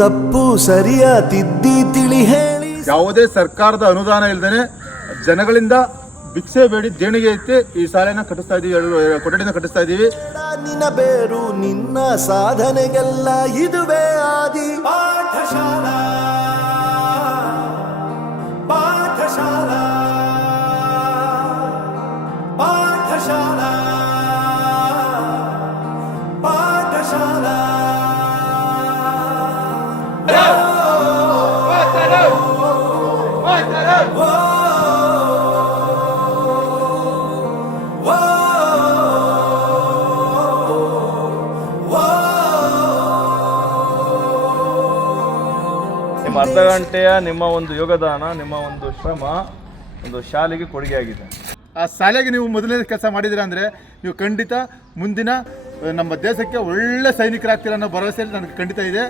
ತಪ್ಪು ಸರಿಯ ತಿದ್ದಿ ತಿಳಿ ಹೇಳಿ. ಯಾವುದೇ ಸರ್ಕಾರದ ಅನುದಾನ ಇಲ್ಲದೇನೆ ಜನಗಳಿಂದ ಭಿಕ್ಷೆ ಬೇಡಿ ದೇಣಿಗೆ ಇತ್ತು ಈ ಶಾಲೆನ ಕಟ್ಟಿಸ್ತಾ ಇದೀವಿ, ಕೊಠಡಿನ ಕಟ್ಟಿಸ್ತಾ ಇದೀವಿ. ನಿನ್ನ ಬೇರು ನಿನ್ನ ಸಾಧನೆಗೆಲ್ಲ ಇದುವೇ ಆದಿ. ಪಾಠಶಾಲಾ ಪಾಠಶಾಲಾ ಪಾಠಶಾಲಾ ಪಾಠಶಾಲಾ. ನಿಮ್ಮ ಅರ್ಧ ಗಂಟೆಯ ನಿಮ್ಮ ಒಂದು ಯೋಗದಾನ, ನಿಮ್ಮ ಒಂದು ಶ್ರಮ ಒಂದು ಶಾಲೆಗೆ ಕೊಡುಗೆಯಾಗಿದೆ. ಆ ಶಾಲೆಗೆ ನೀವು ಮೊದಲನೇ ಕೆಲಸ ಮಾಡಿದ್ದೀರಾ ಅಂದರೆ ನೀವು ಖಂಡಿತ ಮುಂದಿನ ನಮ್ಮ ದೇಶಕ್ಕೆ ಒಳ್ಳೆ ಸೈನಿಕರಾಗ್ತೀರ ಅನ್ನೋ ಭರವಸೆ ನನಗೆ ಖಂಡಿತ ಇದೆ.